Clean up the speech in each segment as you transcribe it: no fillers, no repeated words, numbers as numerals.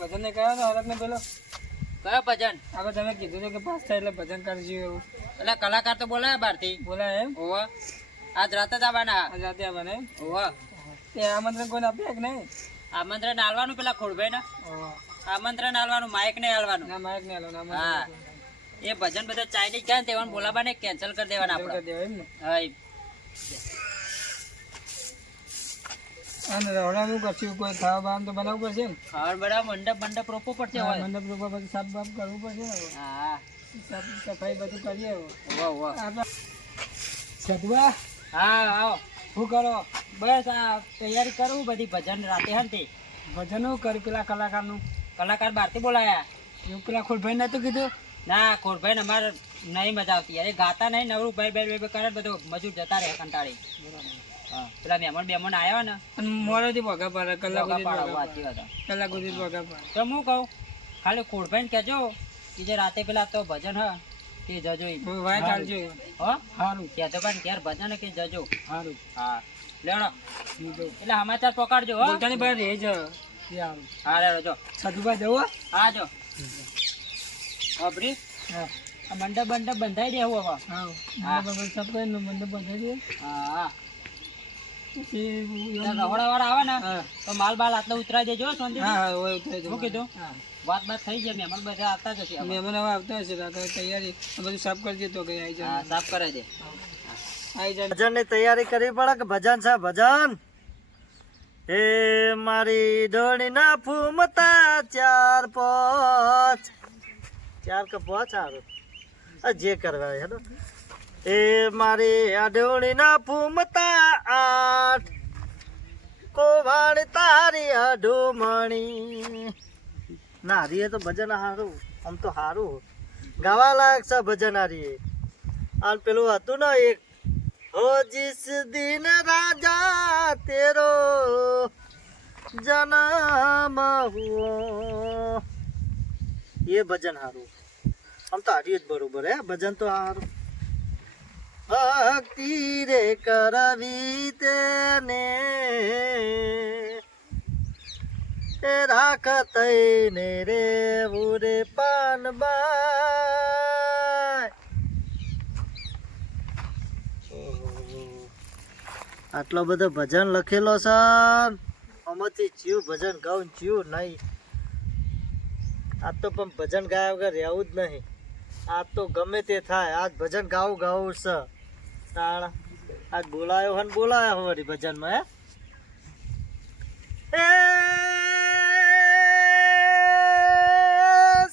ભજન ને કયો હરક ને પેલો કયો ભજન? આપણે તમે કીધું હતું કે પાસ થાય એટલે ભજન કરજો એવું. એટલે કલાકાર તો બોલાય બહારથી. બોલાય એમ? ઓવા આજ રાતે જ આવવાના. આ જાતે આવવાના એમ? ઓવા તે આમંત્રણ કોઈને આપ્યા કે નહીં? આમંત્રણ આલવાનું પેલા ખોડભાઈ ને ઓવા. આમંત્રણ આલવાનું, માઇક ને આલવાનું. ના માયક ને આલો ના હા એ ભજન બધા ચાઇનીઝ ગયા ને તેવાનું બોલાવાને કેન્સલ કરી દેવાના કરી આપણે. દેવાય એમ ને? હા અને રવડાનું કરશું કોઈ ખાવા બાવાનું તો બનાવવું પડશે ને? ખાવા બડા મંડપ રોપવો પડશે. હા, હવે મંડપ રૂપા પછી સાફ બાફ કરવું પડશે ને હવે. હા સાફ સફાઈ બધું કરીએ હવે. ઓવા ઓવા આપણે સદવા હા આવો. શું કરો? બસ આ તૈયારી કરું બધી ભજન રાતે હન તે ભજન શું કર્યું પેલા કલાકારનું? કલાકાર બહારથી બોલાયા. એવું પેલા ખોટભાઈ નતું કીધું? ના ખોડભાઈ ને અમારે નહીં મજા આવતી યાર. એ ગાતા નહીં, નવરું ભાઈ બે કરે બધો મજૂર જતા રહે કંટાળી. હા પેલા મહેમાન આવ્યા ને અને મોડેથી ભોગા પાડે કલાક ભોગા સુધી પાડો, ભોગા સાચી વાત. કલાક સુધી ભોગા પાડે. તો હું કહું ખાલી ખોડભાઈ ને કહેજો કે જે રાતે પેલા તો ભજન હ કે જજો ઈ. વાય ચાલજો. હો સારું કહેતો પણ ઘેર ભજન કે જજો. સારું. હા લેવડો બીજું એટલે સમાચાર પકડજો હો. બોલતાની બહાર રહે છે. સારું. હા લેવડો જો. સદુભા જવું? હા જો અભરી હા. આ મંડપ બંધાઈ દેવું હવે. હા. હા. સબ કરીને મંડપ બંધાઈ દઈએ. હા પછી રહોડા વાળા આવે ને હા. તો માલ બાલ આટલો ઉતરાઈ દેજો શાંતિ. હા હા હોય ઉતરાઈ દઉં. શું કીધું? હા. વાત બાત થઈ જાય મહેમાન બધા આવતા જ હશે હવે. મહેમાન હવે આવતા હશે તો આપણે તૈયારી આ બધું સાફ કરી દે તો કઈ આવી હા જાય. સાફ કરાવી દે. આવી જાય. ભજન ની તૈયારી કરવી પડે કે ભજન છે ભજન. એ મારી ડોળી ના ફૂમતા 4 5 4 કે 5 સારું જે કરવા હેડો. એ મારી અડોળી ના ફૂમતા 8 કોવાણ તારી અઢોમણી. નારી તો ભજન હારું, આમ તો હારું ગાવા લાયક છે ભજન હારી. આ પેલું હતું ને એક हो जिस दिन राजा तेरो जन्म हुआ, ये भजन हारू. हम तो हारी बरोबर है भजन तो हारू. भक्ति रे करवी तेने राखत ने रे बुरे पानबाई. આટલો બધો ભજન લખેલો છે આમાંથી જીવ ભજન ગાઉં જીવ નહીં. આજ તો પણ ભજન ગાયા વગર રહેવું જ નહીં. આજ તો ગમે તે થાય આજ ભજન ગાવું છે. તાણ આજ બોલાયો હન બોલાયો વળી ભજનમાં. હે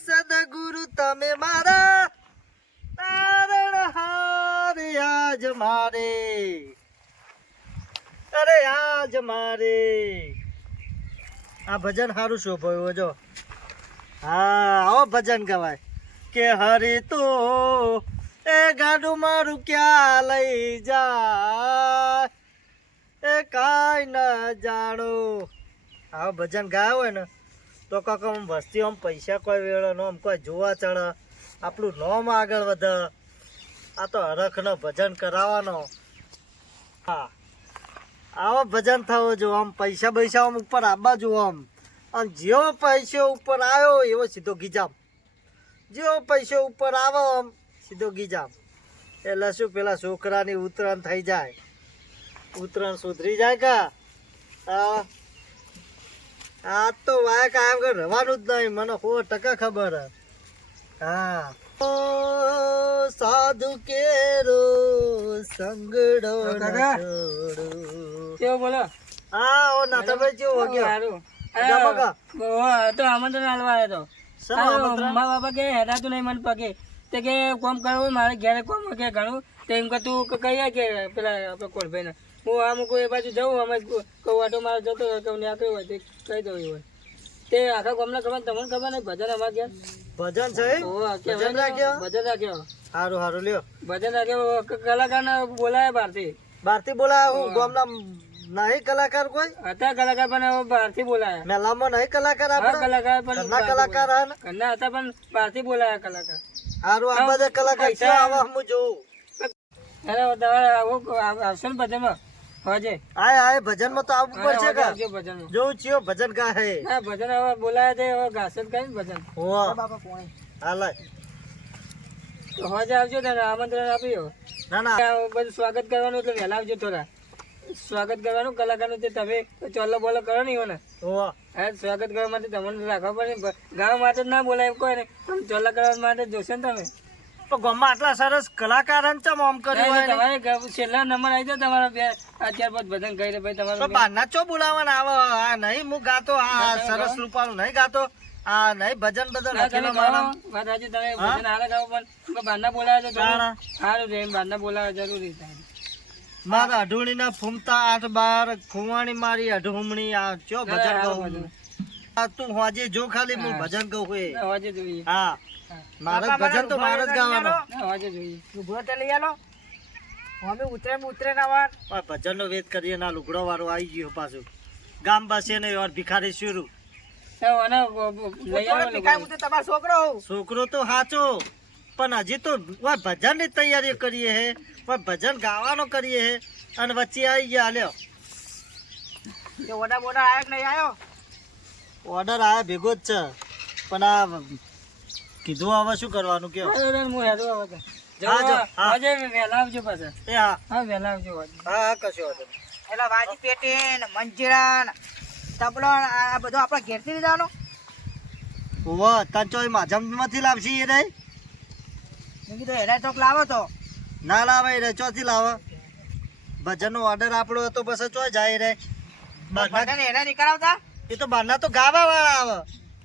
સદગુરુ તમે મારા તારણ હારે આજ મારે. અરે આજ મારે આ ભજન સારું શોભાયું જો. હા આવો ભજન ગવાય કે હરી તો એ ગાડું મારું ક્યાં લઈ જાય એ કાંઈ ન જાણો. આવો ભજન ગાયો હોય ને તો કાંક આમ વસ્તી આમ પૈસા કોઈ વેળો નો આમ કોઈ જોવા ચડે, આપણું નોમ આગળ વધે. આ તો હરખનો ભજન કરાવવાનો. હા આવો ભજન થવો જો. આમ પૈસા પૈસા આમ ઉપર આવવા જો. આમ જેવો પૈસો ઉપર આવ્યો એવો સીધો ગીજામ. જેવો પૈસો ઉપર આવો આમ સીધો ગીજામ. એટલે શું પેલા છોકરાની ઉતરાણ થઈ જાય, ઉતરાણ સુધરી જાય કા. આ તો વાયક આગળ રહેવાનું જ નહીં, મને 100% ખબર હે. હા સાધુ કેરો સંગડો કેવો બોલો? હા ઓ નાથાભાઈ જેવો ગયો. સારું. ગમગા. તો આમંત્રણ આલવા આવ્યો તો. શા આમંત્રણ? મારા બાપા કે હેડાતું નહીં મને પગે. તે કે કોમ કરવું મારે ઘેરે કોમ કે ઘણું. તો એમ કે તું કહીએ કે પેલા આપણે કોલભાઈને હું આમ કોઈ એ બાજુ જવું અમે કહું આટો મારો જતો હોય કે નીકળ્યું હોય તે કહી દઉં એવું હોય. તે આખા ગામના ખબર તમને ખબર નહીં ભજન અમારે ઘેર ભજન છે એમ? ભજન રાખ્યો? ભજન રાખ્યો. સારું સારું લ્યો. ભજન રાખ્યો કલાકારને બોલાયા બહારથી. બહારથી બોલાયા હું ગામના નહીં કલાકાર કોઈ હતા કલાકાર પણ હવે બહારથી બોલાયા. મેલામાં નહીં કલાકાર હા આપણે કલાકાર પણ ઘરના કલાકાર હે ને? ઘરના હતા પણ બહારથી બોલાયા કલાકાર. સારું આ બધા કલાકાર છે આવા હું જોઉં. અરે તમારે આવું આવશે ને ભજનમાં હોજે આય ભજનમાં તો આવવું પડશે કે આવજો ભજનમાં. જોઉં છીએ ભજન ગા હે હા ભજન હવે બોલાયા છે હવે ઘાસે જ કરીને ભજન હો બાપા પોણી હાલ તો હોજે આવજો તને આમંત્રણ આપ્યું ના ના આ બધું સ્વાગત કરવાનું એટલે વહેલા આવજો થોડા સ્વાગત કરવાનું કલાકારનું તે તમે ચોલ્લો બોલો કરો ને ને હો હા સ્વાગત કરવા માટે તમને રાખવા પડે ગામ માટે જ ના બોલાય એમ કોઈ ને આમ ચોલ્લા કરવા માટે જોશો ને તમે તો ગામમાં આટલા સરસ કલાકાર ચમ આમ કર્યું હોય ને? તમારે છેલ્લા નંબર આવી જાય તમારા બે અત્યાર પછી ભજન કહી દે ભાઈ તો તમારું બહારના ચો બોલાવાના આવે આ નહીં હું ગાતો આ સરસ રૂપાળું નહીં ગાતો આ નહીં ભજન બધું ના, તમે લખેલો ગાઓ, મારા વાત સાચી, તમે ભજન હારા ગાઓ પણ બહારના બોલાવે તો થોડું ના. સારું છે એમ બહારના બોલાવે જરૂરી થાય. મારા અઢુણી ના ફૂમતા 8-12 ખુવાણી મારી અઢુમણી આ ચો ભજન સારું કહું ભજન. આ તું હોજે જો ખાલી હું હા. ભજન કહું હે ના, હોજે જોઈએ હા મારે જ ભજન તો મારે જ ગાવાનો ના, હોજે જોઈએ પણ ભજન નો વેદ કરીએ ના લુગડો વાળો આવી ગયો પાછું ગામ બસે ને ઓર ભિખારી શરૂ તો આને લઈ આવો લોકો. છોકરો તો સાચો પણ હજી તો ઓય ભજન ની તૈયારી કરીએ હે ઓય ભજન ગાવાનો કરીએ હે અને વચ્ચે આવી ગયા લ્યો ઓર્ડર આયા ભેગો જ છે પણ આ કીધું હવે શું કરવાનું કયો હા, હું હેડું હવે તો. જાઓ, હા, જાઓ, હા. હોજે વહેલા આવજો પાછા. એ હા હા વહેલા આવજો હોજે. હા કશો વાંધો નહીં. એટલે વાજી પેટે ને મંજીરા ને તબલો ને આ બધું આપણા ઘેરથી લઈ જવાનું ઓવો તન ચોય માધ્યમમાંથી લાવશી એ નહીં મેં કીધું હેરા ચોક લાવો તો ના લાવે રે ચોથી લાવે ભજનનો ઓર્ડર આપણો હતો બસ ચોય જાય રે બધાને હેરા નહીં કરાવતા એ તો બહારના તો ગાવા વાળા આવે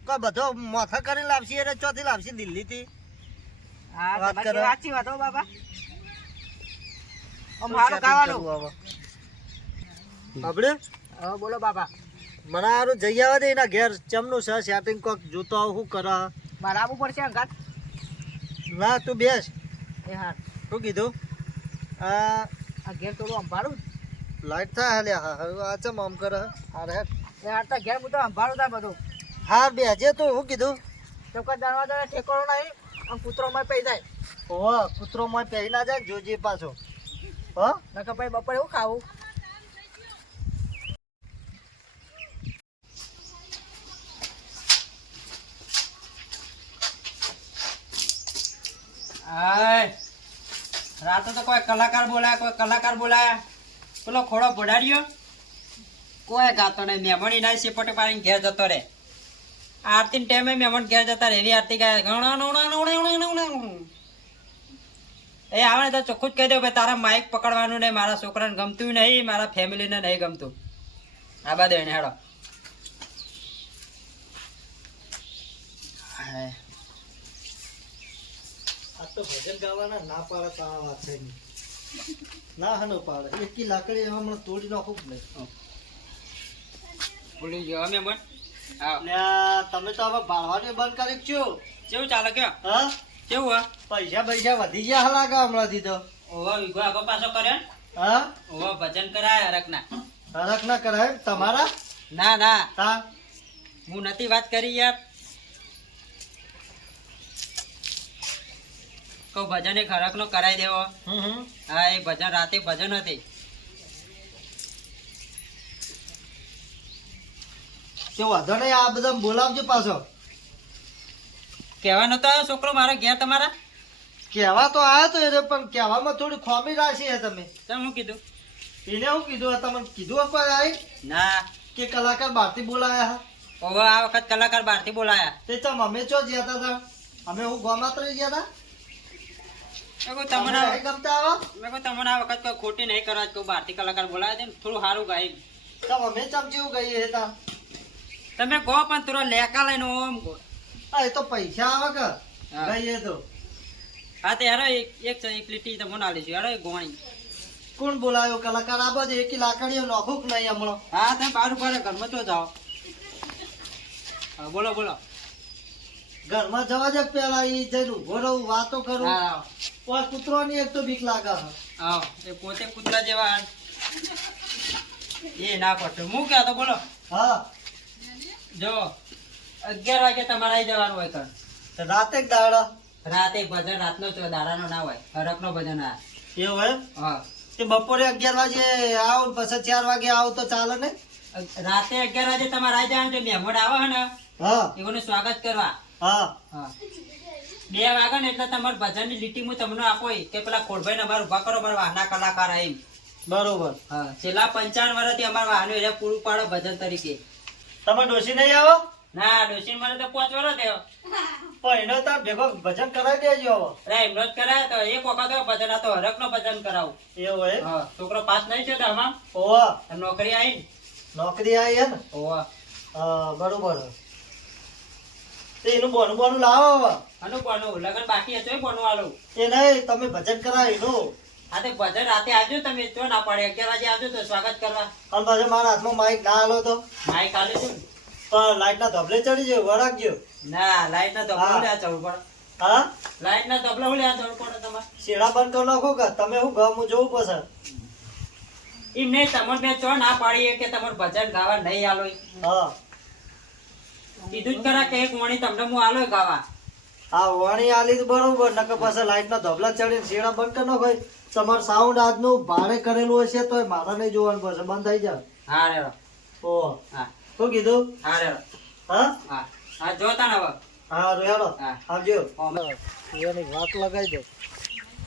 કોઈ બધો મોથા કરીને લાવશી રે ચોથી લાવશી દિલ્હી થી હા વાત તમારી કરો. સાચી વાત હો બાબા મારું ગાવાનું આપણે હવે બોલો બાબા મને હારું જઈ આવે દે એના ઘેર ચમનું છે સેટિંગ કોક જોતો આવું શું કરે મારે આવવું પડશે અંગાત ના તું બેસ એ હા શું કીધું આ આ ઘેર થોડું સંભાળું લાઈટ થાય હાલે હા આ ચમ આમ કરે હારે એ હારતા ઘેર હું તો સંભાળું થાય બધું હા બેજે તું શું કીધું ચોક્કસ દરવાજા ઠેકોણો નહીં આમ કૂતરોમાં પઈ જાય ઓહો કૂતરો માં પહેરી ના જાય જોજે પાછો હો નકર ભાઈ બપોરે એવું ખાવું રાતે તો કોઈ કલાકાર બોલાયા પેલો ખોડો ભોડાડ્યો કોઈ ગાતો નહીં મહેમાન એના સિપોટે પાડીને ઘેર જતો રે આરતી ટાઈમે મહેમાન ઘેર જતા રે એવી આરતી ગાય એ આવે તો ચોખ્ખું જ કહી દઉં ભાઈ તારા માઇક પકડવાનું નહીં મારા છોકરાને ગમતું નહીં મારા ફેમિલીને નહીં ગમતું આ બધું એને હેડો આ તો ભજન ગાવાના ના પાડે તો આ વાત છે નહીં. ના હનો પાડે એકી લાકડી હમણાં તોડી નાખું જ નહીં ભૂલી ગયો મહેમાન હા ને આ તમે તો હવે ભાડવાનું બંધ કરી છો કેવું ચાલે કયો હા કેવું હા પૈસા વધી ગયા હલાકા હમણાંથી તો ઓવા વિગો આગો પાછો કર્યો ને? હા ઓવા ભજન કરાય હરકના હરખ ના કરાય તમારા ના ના હા હું નથી વાત કરી યાર કહું ભજન એક હરક નો કરાઈ દેવો હા એ ભજન રાતે ભજન હતી કે વાંધો નહીં આ બધા બોલાવજો પાછો કહેવાનો તો આવ્યો છોકરો મારો ઘેર તમારા કહેવા તો આવ્યો તો એને પણ કહેવામાં થોડી ખોમી રાખી છે તમે તમે શું કીધું એને શું કીધું તમને કીધું કોઈ આવી ના કે કલાકાર બહારથી બોલાયા ઓવા આ વખત કલાકાર બહારથી બોલાયા તે ચમ અમે ચો જતા હતા અમે હું ગોમાત્ર ગયા મેં કહું હતા તમને તમને નહીં ગમતા આવા મેં કહું તમને આ વખત કોઈ ખોટી નહીં કરવા કહું બહારથી કલાકાર બોલાયા છે ને થોડું સારું ગાય ચમ અમે ચમચીવું ગઈએ હતા તમે કહો પણ થોડો લેકા લઈને ઓમ કહો હા એ તો પૈસા આવે કે હા. ગઈએ તો હા તે યાર એક લીટી તમને આલી છું યાર ગોણી કોણ બોલાયો કલાકાર આ બધે એકી લાકડીઓ નોખું કે નહીં હમણાં હા તમે બાર ઉપર ઘરમાં તો જાઓ હા બોલો બોલો ઘરમાં જવા જ પેલા એ જઈને ઉભો રહું વાતો કરું હા કોઈ કૂતરોની એક તો બીક લાગે છે. આવો એ પોતે કૂતરા જેવા એ ના પડતું હું ક્યાં તો બોલો હા જો 11 વાગે તમારે આવી જવાનું હોય કર તો રાતે દાડા રાતે ભજન રાતનો દાડાનો ના હોય હરકનો ભજન આ એવું એમ હા કે બપોરે 11 વાગે આવો ને પછી 4 વાગે આવો તો ચાલે ને? રાતે 11 વાગે તમારે આવી જવાનું છે. મહેમાન આવે છે ને હા એઓનું સ્વાગત કરવા. હા હા 2 વાગે ને એટલે તમારે ભજનની લીટી હું તમને આપો કે પેલા ખોડભાઈ અમારે ઉભા કરો, મારા વાહના કલાકાર આવીને. બરોબર. હા છેલ્લા 55 વર્ષથી અમારા વાહનો એટલે પૂરું પાડો ભજન તરીકે. તમે ડોસી નહીં આવો? ના ડોશી મને તો 5 વર્ષ થયો. પણ એનો તાર ભેગો ભજન કરાવી દેજો હવે. અરે એમનો જ કરાય તો એક વખત ભજન આ તો હરકનો ભજન કરાવું. એવું હે? હા છોકરો પાસ નહીં થયો તો આમાં ઓવા નોકરી આવી ને. નોકરી આવી હે ને? ઓવા હા બરોબર. તો એનું બોનું લાવો હવે. આનું કોનું લગન બાકી હતો એ કોનું આલું. એ નહીં તમે ભજન કરાવી એનું. આ તો ભજન રાતે આવજો તમે તો ના પડે 11 વાગે આવજો તો સ્વાગત કરવા. અને પાછો મારા હાથમાં માઇક ના આલો તો માઈક આલે છે ને? પણ લાઈટ ના ધબલે ચડી જાય વળાકજો. ના લાઈટ ના ધબલો લે ચડવું પડે. હા લાઈટ ના ધબલો લે ચડવું પડે તમારે. શેડા બંધ કરી નાખો કે તમે હું ગામ હું જોવું પછી. એમ નહીં તમને બે ચો ના પાડીએ કે તમારે ભજન ગાવા નહીં આલો. હા કીધું જ ખરા કે એક મણી તમને હું આલો ગાવા. આ વાણી આલી તો બરોબર નકર પાછા લાઈટ ના ધબલા ચડીને શેડા બંધ કરી નાખો. તમારું સાઉન્ડ આજનું ભાડે કરેલું હશે તો મારા નહીં જોવાનું પડશે બંધ થઈ જાય. હા રે ઓહ હા શું કીધું? હા રે હા હા હા જોતા ને હવે. હા રેડો હા. આવજો. ઓમ. એની વાત લગાવી દો.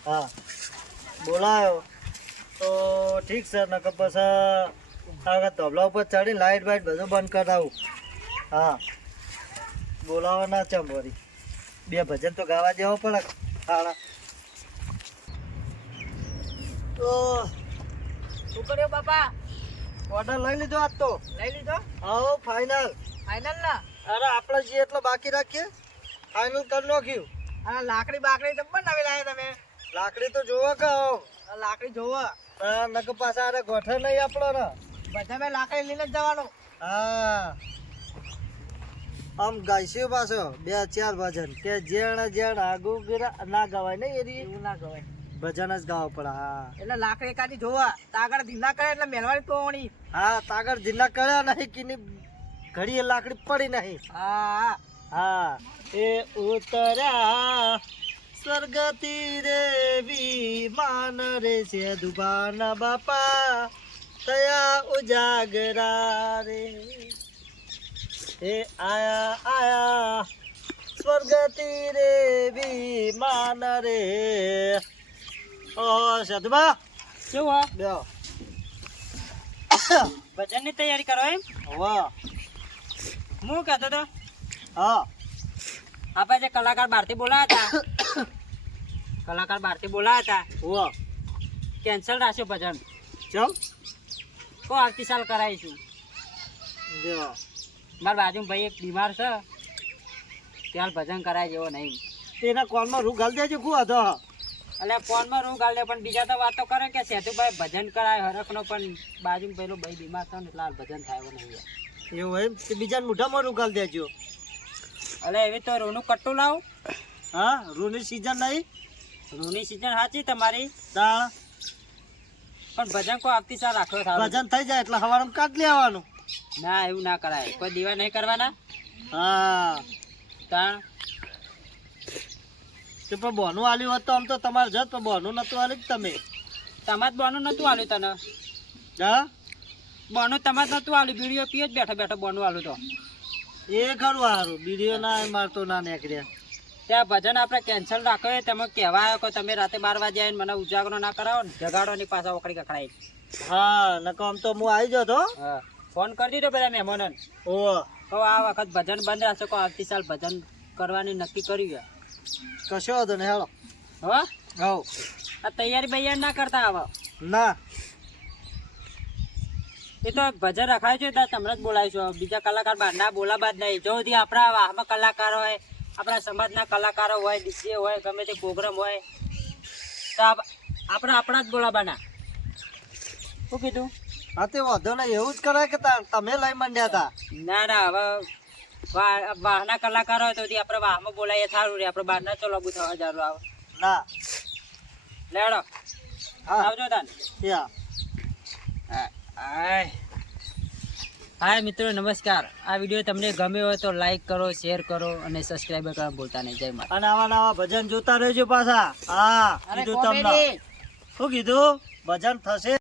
હા બોલાયો તો ઠીક છે નકર પછી આગળ ધબલા ઉપર ચડી લાઈટ બાઈટ બધું બંધ કરાવું. હા બોલાવા ના ચમ વળી 2 ભજન તો ગાવા જેવો પડે. ખાડા તો શું કર્યો બાપા? ઓર્ડર લઈ લીધો આજ તો. લઈ લીધો? આવો ફાઇનલ. ફાઇનલ ના? અરે આપણે જે એટલો બાકી રાખીએ ફાઇનલ કરી નાખ્યું. આ લાકડી બાકડી જબ્બર નવી લાવ્યા તમે. લાકડી તો જોવો કે આ લાકડી જોવો. નકર પાછા અરે ગોઠે નહીં આપણો ને. બધા મેં લાકડી લઈને જ જવાનું. હા આમ ગાઈશું પાછો 2-4 ભજન કે જેણ આગુ ના ગવાય નહીં એરી એવું ના કહેવાય. ભજન જ ગાવા પડે. હા એટલે લાકડી એકાદી જોવા તાગળ ધીના કરે એટલે મેલવાની તોણી. હા તાગર જીના કર્યા નહીં કીની ઘડીએ લાકડી પડી નહીં. હા હા એ ઉતર્યા સ્વર્ગ તીરે વિમાન રે છે દુબાના બાપા તયા ઉજાગરા રે એ આયા સ્વર્ગ તીરે વિમાન રે. ઓ સદબા શું હા બેઓ ભજનની તૈયારી કરો એમ? વાહ હું કહેતો તો હા આપણે જે કલાકાર બહારથી બોલાયા હતા કલાકાર બહારથી બોલાયા હતા વાહ કેન્સલ રાખ્યો ભજન. ચમ કો આવતી સાલ કરાવીશું. બેઓ મારા બાજુમાં ભાઈ એક બીમાર છે ત્યાં ભજન કરાય જેવો નહીં. તેના કોલમાં રૂ ગાલ દેજો કુ હતો. એટલે ફોનમાં રૂ ગાલે પણ બીજા તો વાતો કરે કે સેતુભાઈ ભજન કરાય હરખનો પણ બાજુમાં પેલો ભાઈ બીમાર છે ને એટલે હાલ ભજન થાય એવું નહીં. એવું એમ તે બીજાને મોઢામાં રૂ ગાલ દેજો. એટલે એવી તો રૂનું કટ્ટું લાવું. હા રૂની સીઝન નહીં રૂની સિઝન સાચી તમારી તા પણ ભજન કોઈ આવતી સાલ રાખો થાય. ભજન થઈ જાય એટલે હવારમાં કાઢ લેવાનું. ના એવું ના કરાય. કોઈ દીવા નહીં કરવાના. હા તાણ તે પણ બોનું આલ્યું હોત તો આમ તો તમારે જત પણ બોનું નતું આલ્યું જ તમે. તમાર બોનું નતું આલ્યું તને. હા બોનું તમાર નતું આલ્યું. બીડીઓ પીએ જ બેઠો બેઠો બોનું આલ્યું તો. એ ખરું સારું બીડીઓ ના મારતો ના નીકળ્યા. ત્યાં ભજન આપણે કેન્સલ રાખો તમે કહેવા આવ્યો કે તમે રાતે 12 વાગે આવીને મને ઉજાગરો ના કરાવો ને જગાડો ની પાછા ઓકડી કખડાઈ. હા નકો આમ તો હું આવી જતો. હા ફોન કરી દીધો પેલા મહેમાનોને. ઓ કહો આ વખત ભજન બંધ રાખશો કહો આવતી સાલ ભજન કરવાની નક્કી કર્યું છે. કશો હતો ને હેળો. હવે હવ આ તૈયારી બૈયારી ના કરતા હવે. ના એ તો ભજન રખાય છે ત્યાં તમને જ બોલાવીશું. બીજા કલાકાર બહાર ના બોલાવા જ નહીં. જો સુધી આપણા વાહમાં કલાકાર હોય આપણા સમાજના કલાકારો હોય ડીજે હોય ગમે તે પ્રોગ્રામ હોય તો આપણા જ બોલાવાના. શું કીધું? હા તે વાંધો નહીં એવું જ કરાય કે તમે લઈ માંડ્યા હતા. ના ના હવે વાહના કલાકાર હોય તો આપણે વાહમાં બોલાવીએ સારું રે. આપણે બહાર ના ચલો થવા જરૂર આવે. ના લેડો હા આવજો તાન. યા હાય મિત્રો નમસ્કાર. આ વિડીયો તમને ગમ્યો હોય તો લાઈક કરો શેર કરો અને સબસ્ક્રાઈબ કરવાનું ભૂલતા નહીં. જય માતા. અને આવા નવા ભજન જોતા રહેજો પાછા. હા કીધું તમને. શું કીધું? ભજન થશે